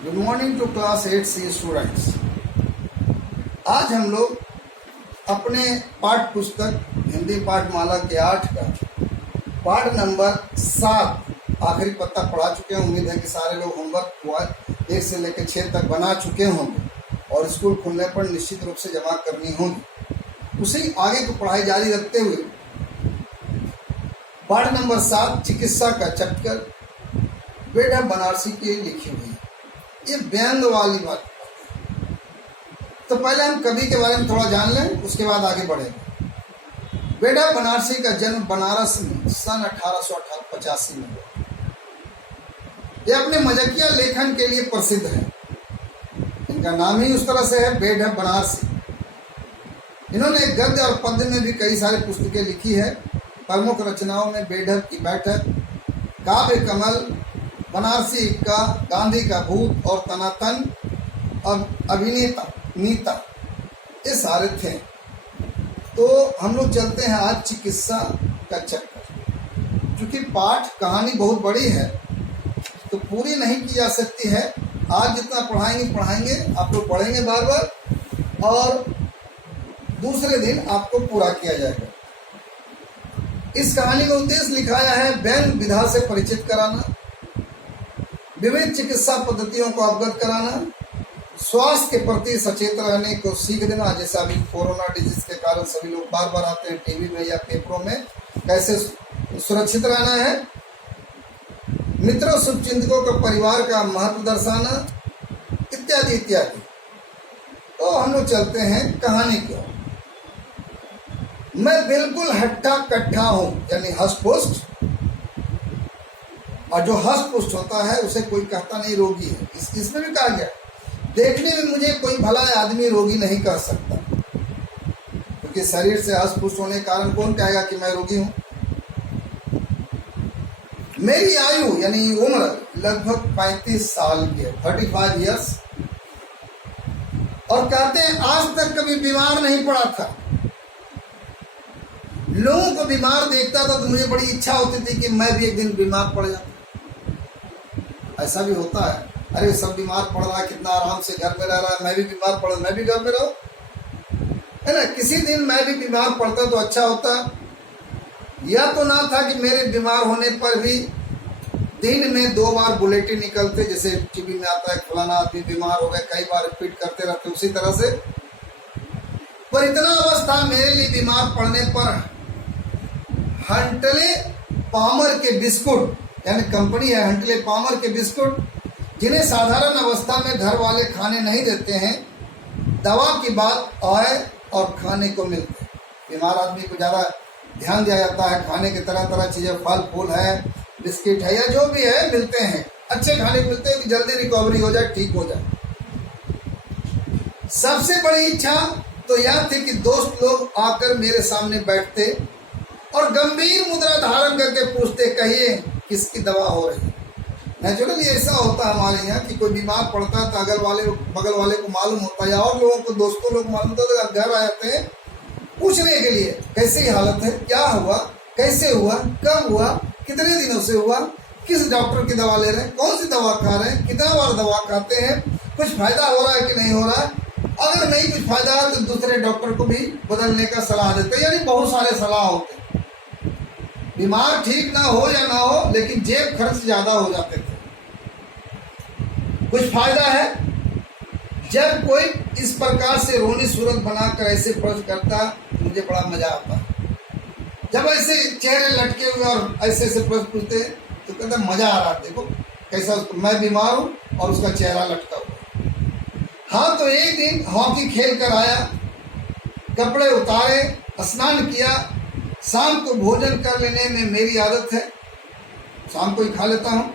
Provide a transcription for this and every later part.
Good morning to class 8C students. आज हम लोग अपने पाठ्य पुस्तक हिंदी पाठमाला के 8 का पाठ नंबर 7 आखिरी पत्ता पढ़ा चुके हैं। उम्मीद है कि सारे लोग होमवर्क 1 से लेकर 6 तक बना चुके होंगे और स्कूल खुलने पर निश्चित रूप से जमा करनी होगी। उसी आगे की पढ़ाई जारी रखते हुए पाठ नंबर 7 चिकित्सा का चैप्टर बेटा बनारसी की लिखी हुई है। ये व्यंग वाली बात। तो पहले हम कवि के बारे में थोड़ा जान लें, उसके बाद आगे बढ़ेंगे। बेटा बनारसी का जन्म बनारस में सन 1885 में हुआ। ये अपने मजकिया लेखन के लिए प्रसिद्ध है। इनका नाम ही उस तरह से है, बेटा बनारसी। इन्होंने गद्य और पद्य में भी कई सारी पुस्तकें लिखी है। प्रमुख रचनाओं में बेढक की बैठक, काव्य कमल, बनारसी का, गांधी का भूत और तनातन और अभिनेता नीता, ये सारे थे। तो हम लोग चलते हैं आज चिकित्सा का चक्कर। क्योंकि पाठ कहानी बहुत बड़ी है तो पूरी नहीं की जा सकती है। आज जितना पढ़ाएंगे आप लोग पढ़ेंगे बार बार और दूसरे दिन आपको पूरा किया जाएगा। इस कहानी का उद्देश्य लिखाया है व्यंग विधा से परिचित कराना, विविध चिकित्सा पद्धतियों को अवगत कराना, स्वास्थ्य के प्रति सचेत रहने को सीख देना। जैसे अभी कोरोना डिजीज के कारण सभी लोग बार बार आते हैं टीवी में या पेपरों में, कैसे सुरक्षित रहना है, मित्रों शुभचिंतकों का परिवार का महत्व दर्शाना, इत्यादि इत्यादि। तो हम लोग चलते हैं कहानी को। मैं बिल्कुल हट्टा कट्ठा हूं, यानी हष्टपुष्ट, और जो हष्टपुष्ट होता है उसे कोई कहता नहीं रोगी है। इसमें भी कहा गया देखने में मुझे कोई भला आदमी रोगी नहीं कह सकता, क्योंकि शरीर से हष्टपुष्ट होने के कारण कौन कहेगा कि मैं रोगी हूं। मेरी आयु यानी उम्र लगभग 35 साल की है, 35 ईयर्स। और कहते हैं आज तक कभी बीमार नहीं पड़ा था। लोगों को बीमार देखता था तो मुझे बड़ी इच्छा होती थी कि मैं भी एक दिन बीमार पड़ जाता। ऐसा भी होता है, अरे सब बीमार पड़ रहा है, कितना आराम से घर में रह रहा है, मैं भी बीमार पड़, मैं भी घर में रहूं, है ना। किसी दिन मैं भी बीमार पड़ता तो अच्छा होता। यह तो ना था कि मेरे बीमार होने पर भी दिन में 2 बार बुलेटिन निकलते, जैसे टीवी में आता है फलाना आदमी बीमार हो गया, कई बार रिपीट करते रहते उसी तरह से। पर इतना अवस्था मेरे लिए बीमार पड़ने पर हंटले पामर के बिस्कुट, यानी कंपनी है हंटले पामर के बिस्कुट, जिन्हें साधारण अवस्था में घर वाले खाने नहीं देते हैं, दवा की बात आए और खाने को मिलते। बीमार आदमी को ज़्यादा ध्यान दिया जाता है, खाने की तरह तरह चीज़ें, फल फूल है, बिस्किट है या जो भी है मिलते हैं, अच्छे खाने मिलते हैं कि जल्दी रिकवरी हो जाए, ठीक हो जाए। सबसे बड़ी इच्छा तो यह थी कि दोस्त लोग आकर मेरे सामने बैठते और गंभीर मुद्रा धारण करके पूछते, कहिए किसकी दवा हो रही है। नेचुरली ऐसा होता है हमारे यहाँ कि कोई बीमार पड़ता है तो बगल वाले को मालूम होता है या और लोगों को, दोस्तों लोग मालूम होता है, तो घर आ जाते हैं पूछने के लिए कैसी हालत है, क्या हुआ, कैसे हुआ, कब हुआ, कितने दिनों से हुआ, किस डॉक्टर की दवा ले रहे हैं, कौन सी दवा खा रहे हैं, कितना बार दवा खाते हैं, कुछ फायदा हो रहा है कि नहीं हो रहा है। अगर नहीं कुछ फायदा है तो दूसरे डॉक्टर को भी बदलने का सलाह देते हैं, यानी बहुत सारे सलाह होते हैं। बीमार ठीक ना हो या ना हो, लेकिन जेब खर्च ज्यादा हो जाते थे। कुछ फायदा है। जब कोई इस प्रकार से रोनी सूरत बनाकर ऐसे प्रश्न करता मुझे बड़ा मजा आता। जब ऐसे चेहरे लटके हुए और ऐसे ऐसे प्रश्न पूछते तो कहता मजा आ रहा, देखो कैसा मैं बीमार हूं और उसका चेहरा लटका हुआ। हाँ, तो एक दिन हॉकी खेल कर आया, कपड़े उतारे, स्नान किया, शाम को भोजन कर लेने में मेरी आदत है, शाम को ही खा लेता हूँ।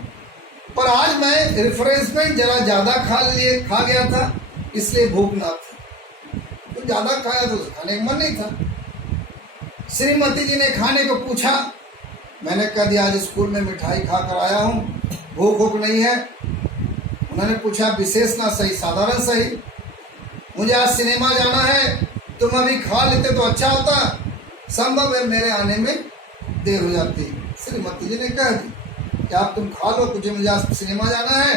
पर आज मैं रिफ्रेशमेंट जरा ज़्यादा खा गया था, इसलिए भूख ना थी। तो ज़्यादा खाया तो खाने का मन नहीं था। श्रीमती जी ने खाने को पूछा, मैंने कह दिया आज स्कूल में मिठाई खा कर आया हूँ, भूख नहीं है। उन्होंने पूछा विशेष ना सही, साधारण सही, मुझे आज सिनेमा जाना है, तुम अभी खा लेते तो अच्छा होता, संभव है मेरे आने में देर हो जाती। श्रीमती जी ने कह दी कि आप तुम खा लो, कुछ मुझे आज सिनेमा जाना है,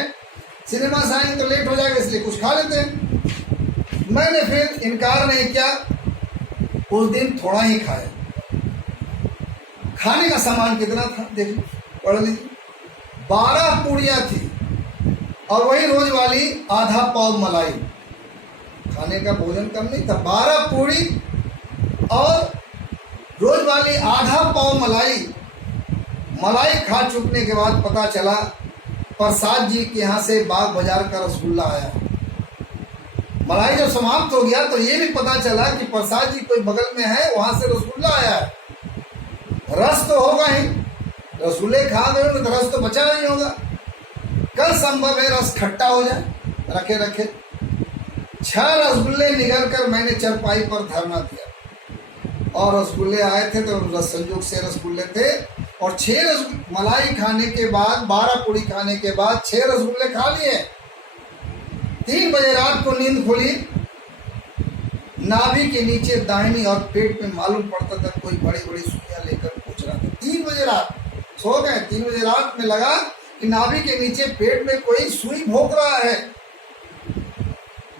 सिनेमा से आएंगे तो लेट हो जाएगा, इसलिए कुछ खा लेते हैं। मैंने फिर इनकार नहीं किया, उस दिन थोड़ा ही खाया। खाने का सामान कितना था देखिए, पढ़ लीजिए, 12 पूड़ियाँ थी और वही रोज वाली आधा पाव मलाई। खाने का भोजन कम नहीं था, 12 पूड़ी और रोज वाली आधा पाव मलाई। मलाई खा चुकने के बाद पता चला प्रसाद जी के यहाँ से बाग बाजार का रसगुल्ला आया। मलाई जब समाप्त हो गया तो ये भी पता चला कि प्रसाद जी कोई बगल में है, वहां से रसगुल्ला आया है। रस तो होगा ही, रसगुल्ले खा गए तो रस तो बचा नहीं होगा। कल संभव है रस खट्टा हो जाए, रखे रखे 6 रसगुल्ले निगल कर मैंने चरपाई पर धरना दिया और रसगुल्ले आए थे तो रस संयोग से रसगुल्ले थे और 6 मलाई खाने के बाद 12 पूड़ी खाने के बाद 6 रसगुल्ले खा लिए। 3 बजे रात को नींद खुली, नाभि के नीचे दाहिनी और पेट में मालूम पड़ता था कोई बड़ी बड़ी सुइयां लेकर पूछ रहा था। 3 बजे रात सो गए, 3 बजे रात में लगा कि नाभि के नीचे पेट में कोई सुई भोंक रहा है,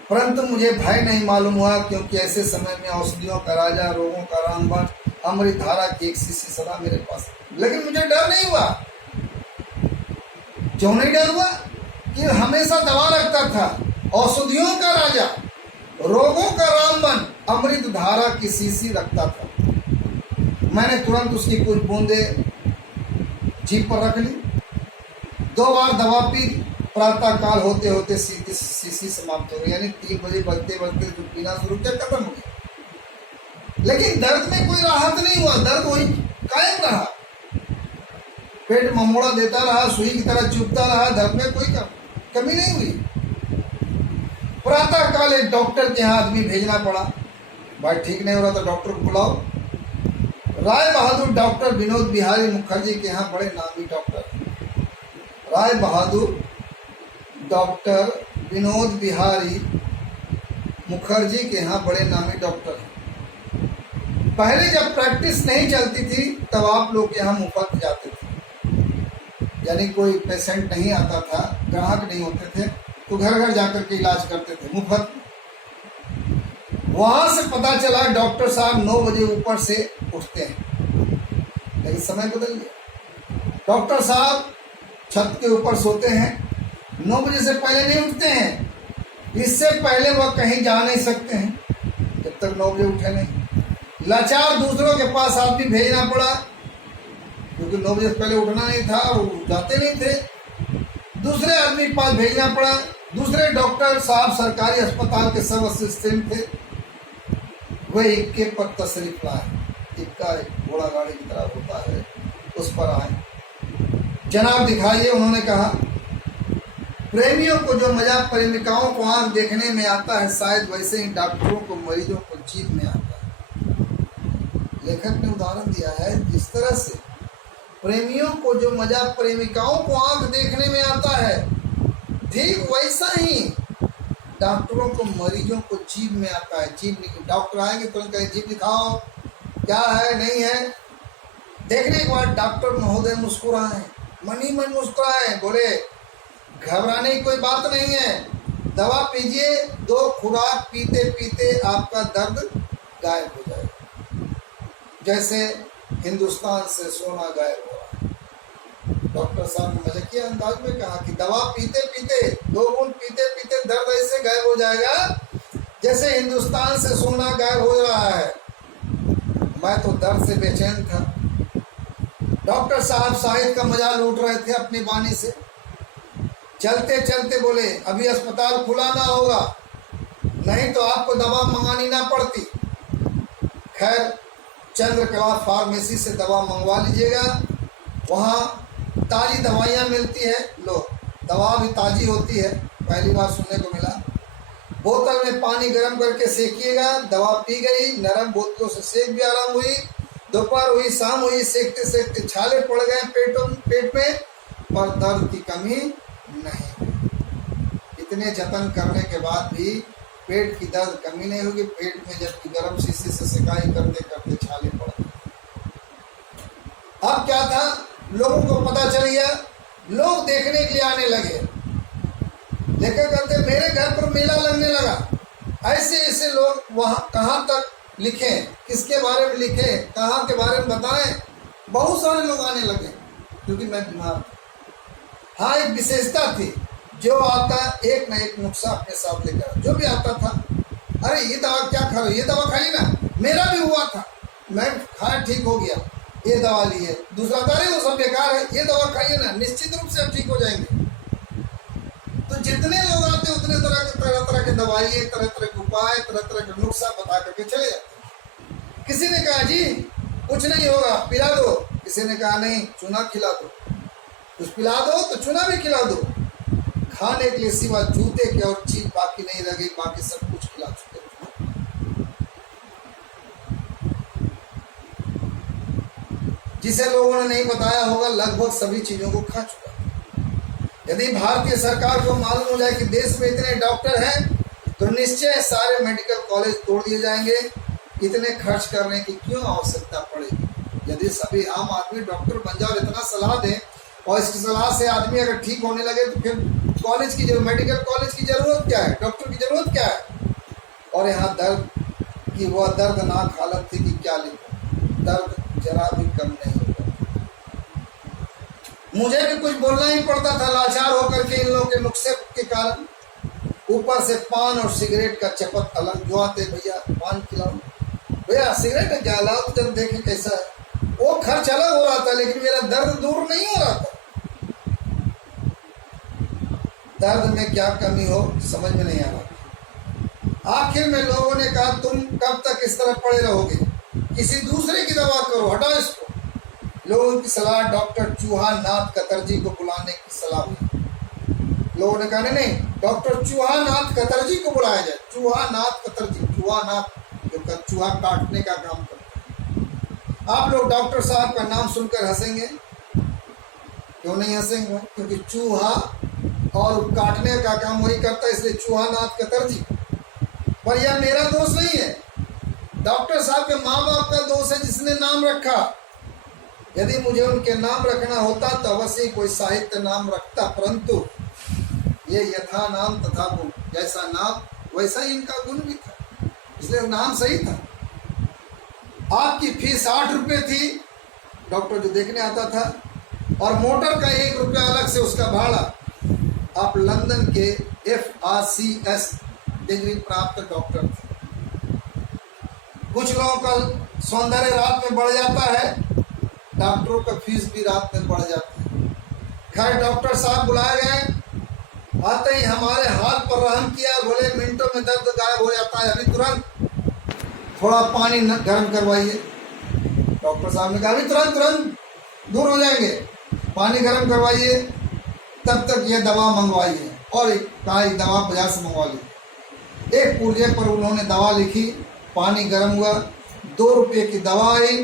परंतु मुझे भय नहीं मालूम हुआ क्योंकि ऐसे समय में औषधियों का राजा, रोगों का रामबाण, अमृत धारा की एक शीशी सदा मेरे पास। लेकिन मुझे डर नहीं हुआ। क्यों नहीं डर हुआ? कि हमेशा दवा रखता था, औषधियों का राजा, रोगों का रामबाण, अमृत धारा की शीशी रखता था। मैंने तुरंत उसकी कुछ बूंदे जीभ पर रख ली, 2 बार दवा पी, प्रातः काल होते होते शीशी समाप्त हो गई। यानी 3 बजे बजते बजते जो पीना शुरू किया खत्म हो गया। लेकिन दर्द में कोई राहत नहीं हुआ, दर्द वही कायम रहा, पेट ममोड़ा देता रहा, सुई की तरह चुभता रहा, दर्द में कोई कमी नहीं हुई। प्रातः काल एक डॉक्टर के यहाँ आदमी भेजना पड़ा, भाई ठीक नहीं हो रहा तो डॉक्टर को बुलाओ। राय बहादुर डॉक्टर विनोद बिहारी मुखर्जी के यहाँ बड़े नामी डॉक्टर, राय बहादुर डॉक्टर विनोद बिहारी मुखर्जी के यहाँ बड़े नामी डॉक्टर हैं। पहले जब प्रैक्टिस नहीं चलती थी तब आप लोग के यहाँ मुफ्त जाते थे, यानी कोई पेशेंट नहीं आता था, ग्राहक नहीं होते थे तो घर घर जाकर के इलाज करते थे मुफ्त। वहां से पता चला डॉक्टर साहब 9 बजे ऊपर से उठते हैं, लेकिन समय बदल गया। डॉक्टर साहब छत के ऊपर सोते हैं, 9 बजे से पहले नहीं उठते हैं, इससे पहले वह कहीं जा नहीं सकते हैं जब तक 9 बजे उठे नहीं। लाचार दूसरों के पास आदमी भेजना पड़ा क्योंकि 9 बजे से पहले उठना नहीं था और जाते नहीं थे, दूसरे आदमी के पास भेजना पड़ा। दूसरे डॉक्टर साहब सरकारी अस्पताल के सब असिस्टेंट थे, वह इक्के पर तशरीफ लाए, इक्का एक घोड़ा गाड़ी की तरह होता है, उस पर आए। जनाब दिखाइए, उन्होंने कहा। प्रेमियों को जो मजा प्रेमिकाओं को आंख देखने में आता है, शायद वैसे ही डॉक्टरों को मरीजों को जीभ में आता है। लेखक ने उदाहरण दिया है, जिस तरह से प्रेमियों को जो मजा प्रेमिकाओं को आंख देखने में आता है, ठीक वैसा ही डॉक्टरों को मरीजों को जीभ में आता है। जीभ निकल, डॉक्टर आएंगे तुरंत कहें जीभ दिखाओ, क्या है नहीं है। देखने के बाद डॉक्टर महोदय मुस्कुराए, मनी मन मुस्कुराए, बोले घबराने की कोई बात नहीं है, दवा पीजिए, 2 खुराक पीते पीते आपका दर्द गायब हो जाएगा, जैसे हिंदुस्तान से सोना गायब हो रहा है। डॉक्टर साहब ने मजाकिया अंदाज में कहा कि दवा पीते पीते, 2 बूंद पीते पीते दर्द ऐसे गायब हो जाएगा जैसे हिंदुस्तान से सोना गायब हो रहा है। मैं तो दर्द से बेचैन था। डॉक्टर साहब साहित्य का मजा लूट रहे थे अपनी वाणी से। चलते चलते बोले, अभी अस्पताल खुला ना होगा, नहीं तो आपको दवा मंगानी ना पड़ती। खैर, चंद्रकला फार्मेसी से दवा मंगवा लीजिएगा, वहाँ ताज़ी दवाइयाँ मिलती है। लो, दवा भी ताज़ी होती है, पहली बार सुनने को मिला। बोतल में पानी गर्म करके सेकिएगा, दवा पी गई, नरम बोतलों से सेक भी आराम हुई। दोपहर हुई, शाम हुई, सेकते सेकते छाले पड़ गए पेट में, पर दर्द की कमी नहीं। इतने जतन करने के बाद भी पेट की दर्द कमी नहीं होगी। पेट में जबकि गर्म शीशी से सिकाई करते करते छाले पड़ गए। अब क्या था, लोगों को पता चल गया, लोग देखने के लिए आने लगे। लेकर करते मेरे घर पर मेला लगने लगा। ऐसे ऐसे लोग वहाँ कहाँ तक लिखें, किसके बारे में लिखें, कहाँ के बारे में बताएं, बहुत सारे लोग आने लगे क्योंकि मैं बीमार था। हाँ, एक विशेषता थी, जो आता एक न एक नुस्खा अपने साथ लेकर, जो भी आता था, अरे ये दवा क्या खा रहे हो, ये दवा खाइए ना, मेरा भी हुआ था, मैं खाया ठीक हो गया, ये दवा ली है, दूसरा बता रहे वो सब बेकार है, ये दवा खाइए ना, निश्चित रूप से आप ठीक हो जाएंगे। तो जितने लोग आते उतने तरह के दवाई, तरह तरह के उपाय, तरह तरह के नुस्खा बता करके चले जाते। किसी ने कहा जी कुछ नहीं होगा, पिला दो, किसी ने कहा नहीं चूना खिला दो, कुछ पिला दो तो चूना भी खिला दो। खाने के लिए सिवा जूते के और चीज बाकी नहीं रह गई, बाकी सब कुछ खिला चुके। जिसे लोगों ने नहीं बताया होगा लगभग सभी चीजों को खा चुका। यदि भारतीय सरकार को मालूम हो जाए कि देश में इतने डॉक्टर हैं तो निश्चय सारे मेडिकल कॉलेज तोड़ दिए जाएंगे। इतने खर्च करने की क्यों आवश्यकता पड़ेगी। यदि सभी आम आदमी डॉक्टर बन जाए और इतना सलाह दें और इसकी सलाह से आदमी अगर ठीक होने लगे तो फिर कॉलेज की जरूरत, मेडिकल कॉलेज की जरूरत क्या है, डॉक्टर की जरूरत क्या है। और यहाँ दर्द की वह दर्दनाक हालत थी कि क्या लिखूं, दर्द जरा भी कम नहीं होगा। मुझे भी कुछ बोलना ही पड़ता था लाचार होकर के इन लोगों के नुस्खे के कारण। ऊपर से पान और सिगरेट का चपत अलग, जो आते भैया पान खिलाओ, भैया सिगरेट क्या लाओ जब देखें कैसा है। वो खर्च अलग हो रहा था लेकिन मेरा दर्द दूर नहीं हो रहा था। दर्द में क्या कमी हो समझ में नहीं आ रहा। आखिर में लोगों ने कहा तुम कब तक इस तरह पड़े रहोगे, किसी दूसरे की दवा करो, हटाओ इसको। लोगों की सलाह डॉक्टर चूहा नाथ कतरजी को बुलाने की सलाह हुई। लोगों ने कहा नहीं, डॉक्टर चूहा नाथ कतरजी को बुलाया जाए। चूहा नाथ कतरजी, चूहा नाथ जो चूहा काटने का काम करते हैं। आप लोग डॉक्टर साहब का नाम सुनकर हंसेंगे, क्यों नहीं हंसेंगे, क्योंकि चूहा और काटने का काम वही करता है, इसलिए चूहा नाथ कतरजी। पर यह मेरा दोष नहीं है, डॉक्टर साहब के माँ बाप का दोष है जिसने नाम रखा। यदि मुझे उनके नाम रखना होता तो अवश्य कोई साहित्य नाम रखता, परंतु ये यथा नाम तथा गुण, जैसा नाम वैसा ही इनका गुण भी था, इसलिए नाम सही था। आपकी फीस 8 रुपये थी, डॉक्टर जो देखने आता था, और मोटर का 1 रुपया अलग से उसका भाड़ा। आप लंदन के FRCS डिग्री प्राप्त डॉक्टर थे। कुछ लोगों का सौंदर्य रात में बढ़ जाता है, डॉक्टरों का फीस भी रात में बढ़ जाता है। खैर डॉक्टर साहब बुलाए गए, आते ही हमारे हाथ पर रहम किया, बोले मिनटों में दर्द गायब हो जाता है, अभी तुरंत थोड़ा पानी गर्म करवाइए। डॉक्टर साहब ने कहा अभी तुरंत दूर हो जाएंगे, पानी गर्म करवाइए, तब तक ये दवा मंगवाइए। और एक दवा बाजार से मंगवा ली। एक पुर्जे पर उन्होंने दवा लिखी, पानी गर्म हुआ, 2 रुपये की दवा आई।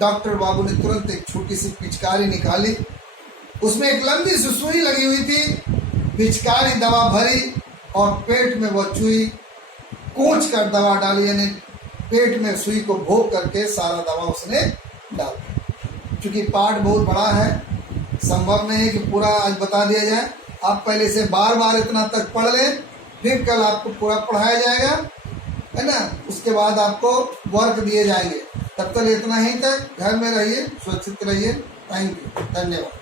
डॉक्टर बाबू ने तुरंत एक छोटी सी पिचकारी निकाली, उसमें एक लंबी सी सुई लगी हुई थी। पिचकारी दवा भरी और पेट में वो सुई कोंच कर दवा डाली, यानी पेट में सुई को भोग करके सारा दवा उसने डाल दिया। क्योंकि पार्ट बहुत बड़ा है, संभव नहीं है कि पूरा आज बता दिया जाए। आप पहले से बार इतना तक पढ़ लें, फिर कल आपको पूरा पढ़ाया जाएगा, है ना। उसके बाद आपको वर्क दिए जाएंगे। तब तक इतना ही तक, घर में रहिए, सुरक्षित रहिए। थैंक यू, धन्यवाद।